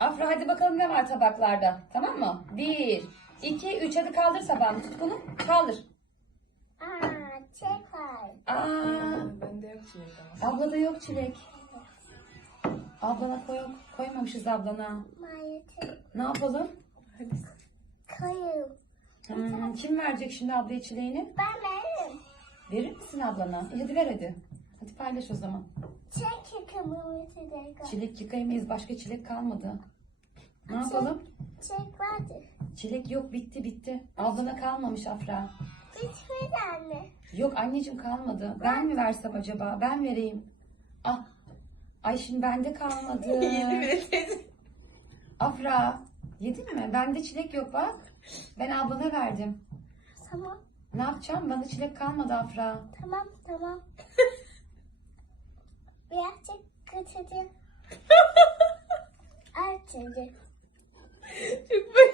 Afra hadi bakalım ne var tabaklarda. Tamam mı? Bir, iki, üç. Hadi kaldır tabağını tutkunu. Kaldır. Aa, var. Aa, Bende yok çilek ama. ablada yok çilek. Ablana koy, koymamışız ablana. Ne yapalım? Koyun. Hmm, kim verecek şimdi ablaya çileğini? Ben veririm. Verir misin ablana? İyi, hadi ver hadi. Hadi paylaş o zaman. Çek yıkamamızı da. Çilek yıkayamayız. Başka çilek kalmadı. Ne yapalım? Çek vardı. Çilek yok bitti bitti. Ablana kalmamış Afra. Bitmedi anne. Yok anneciğim kalmadı. Ben mi versem acaba? Ben vereyim. Ah. Ay şimdi bende kalmadı. Yedi teyze. Afra. Yedin mi? Bende çilek yok bak. Ben ablana verdim. Tamam. Ne yapacağım? Bana çilek kalmadı Afra. Tamam tamam. Birazcık kötüdü. Artıcı. Çok